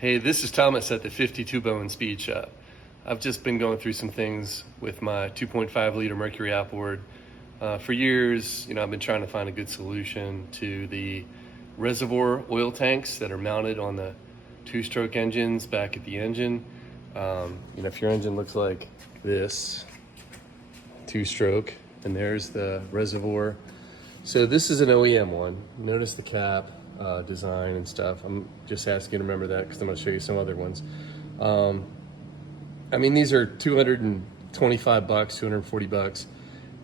Hey, this is Thomas at the 52 Bone Speed Shop. I've just been going through some things with my 2.5 liter Mercury outboard. For years, I've been trying to find a good solution to the reservoir oil tanks that are mounted on the two-stroke engines back at the engine. If your engine looks like this, two-stroke, and there's the reservoir. So this is an OEM one. Notice the cap design and stuff. I'm just asking you to remember that because I'm going to show you some other ones. These are $225, $240.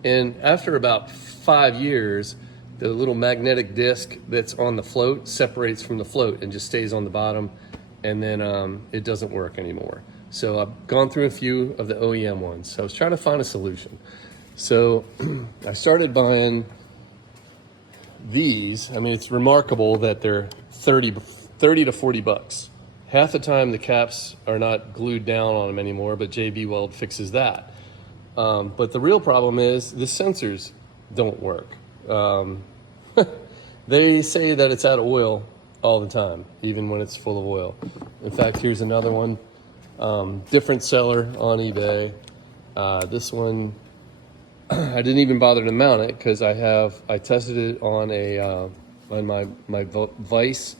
And after about 5 years, the little magnetic disc that's on the float separates from the float and just stays on the bottom, and then it doesn't work anymore. So I've gone through a few of the OEM ones. So I was trying to find a solution. So I started buying these. It's remarkable that they're 30 to 40 bucks. Half the time the caps are not glued down on them anymore, but JB Weld fixes that. But the real problem is the sensors don't work. They say that it's out of oil all the time, even when it's full of oil. In fact, here's another one, different seller on eBay. This one, I didn't even bother to mount it because I tested it on my vise.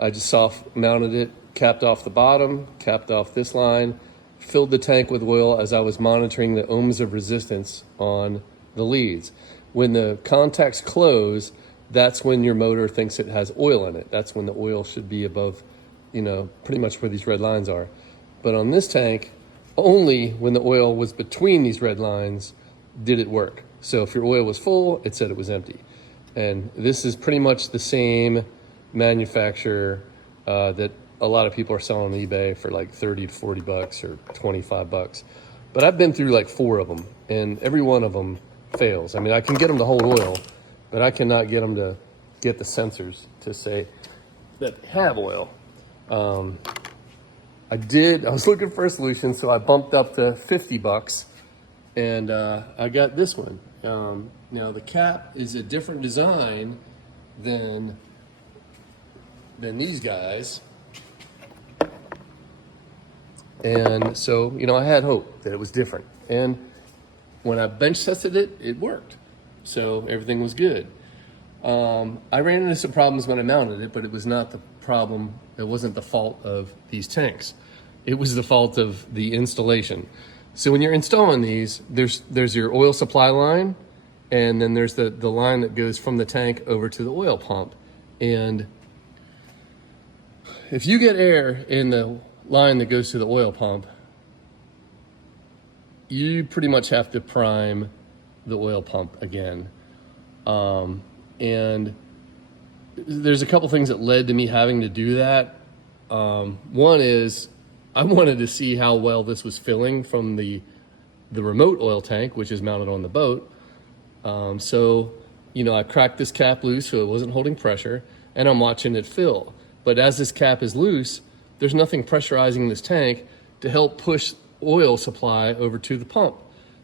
I just soft mounted it, capped off the bottom, capped off this line, filled the tank with oil as I was monitoring the ohms of resistance on the leads. When the contacts close, that's when your motor thinks it has oil in it. That's when the oil should be above, pretty much where these red lines are. But on this tank, only when the oil was between these red lines did it work. So if your oil was full, it said it was empty. And this is pretty much the same manufacturer that a lot of people are selling on eBay for like 30 to 40 bucks or 25 bucks. But I've been through like 4 of them, and every one of them fails. I can get them to hold oil, but I cannot get them to get the sensors to say that they have oil. I was looking for a solution, so I bumped up to 50 bucks, and I got this one. Now the cap is a different design than these guys. And so, I had hope that it was different. And when I bench tested it, it worked. So everything was good. I ran into some problems when I mounted it, but it was not the problem. It wasn't the fault of these tanks. It was the fault of the installation. So when you're installing these, there's your oil supply line, and then there's the line that goes from the tank over to the oil pump. And if you get air in the line that goes to the oil pump, you pretty much have to prime the oil pump again. And there's a couple things that led to me having to do that. One is I wanted to see how well this was filling from the remote oil tank, which is mounted on the boat. I cracked this cap loose so it wasn't holding pressure, and I'm watching it fill. But as this cap is loose, there's nothing pressurizing this tank to help push oil supply over to the pump.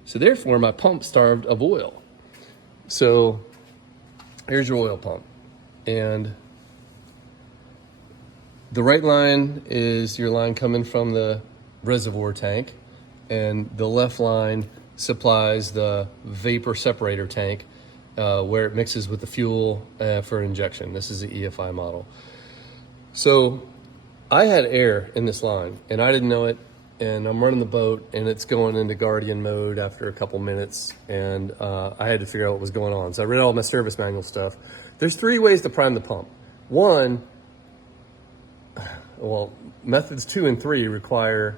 So therefore, my pump starved of oil. So here's your oil pump. And the right line is your line coming from the reservoir tank, and the left line supplies the vapor separator tank where it mixes with the fuel for injection. This is the EFI model. So I had air in this line, and I didn't know it, and I'm running the boat, and it's going into Guardian mode after a couple minutes, and I had to figure out what was going on. So I read all my service manual stuff. There's 3 ways to prime the pump. Methods 2 and 3 require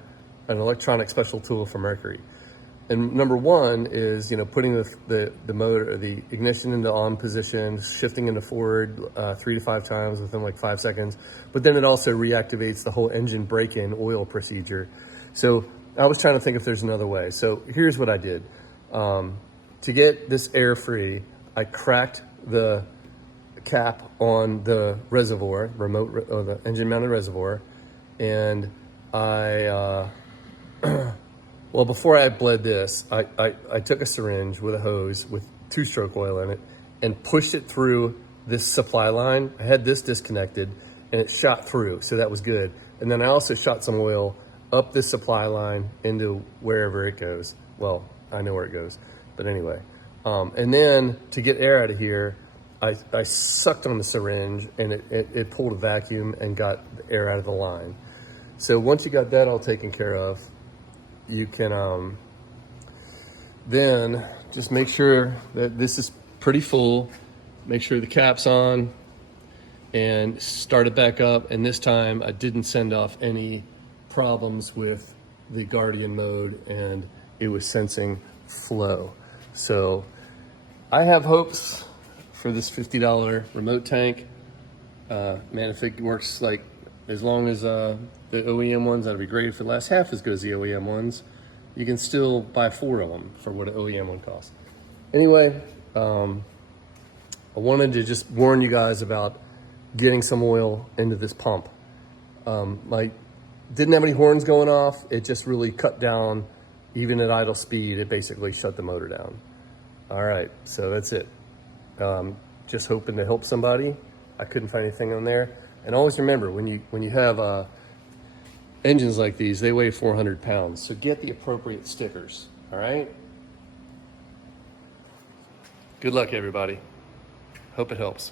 an electronic special tool for Mercury. And number 1 is, putting the motor, or the ignition into on position, shifting into forward 3 to 5 times within like 5 seconds. But then it also reactivates the whole engine break-in oil procedure. So I was trying to think if there's another way. So here's what I did. To get this air free, I cracked the cap on the reservoir, the engine mounted reservoir, and before I bled this, I took a syringe with a hose with 2-stroke oil in it and pushed it through this supply line. I had this disconnected and it shot through, so that was good. And then I also shot some oil up this supply line into wherever it goes. Well, I know where it goes, but anyway. And then to get air out of here, I sucked on the syringe and it pulled a vacuum and got the air out of the line. So once you got that all taken care of, you can then just make sure that this is pretty full. Make sure the cap's on and start it back up. And this time I didn't send off any problems with the Guardian mode, and it was sensing flow. So I have hopes for this $50 remote tank. Man, if it works like as long as the OEM ones, that'd be great. If it lasts half as good as the OEM ones, you can still buy 4 of them for what an OEM one costs. Anyway, I wanted to just warn you guys about getting some oil into this pump. Like, didn't have any horns going off. It just really cut down, even at idle speed, it basically shut the motor down. All right, so that's it. Just hoping to help somebody. I couldn't find anything on there. And always remember, when you have engines like these, they weigh 400 pounds. So get the appropriate stickers, all right? Good luck, everybody. Hope it helps.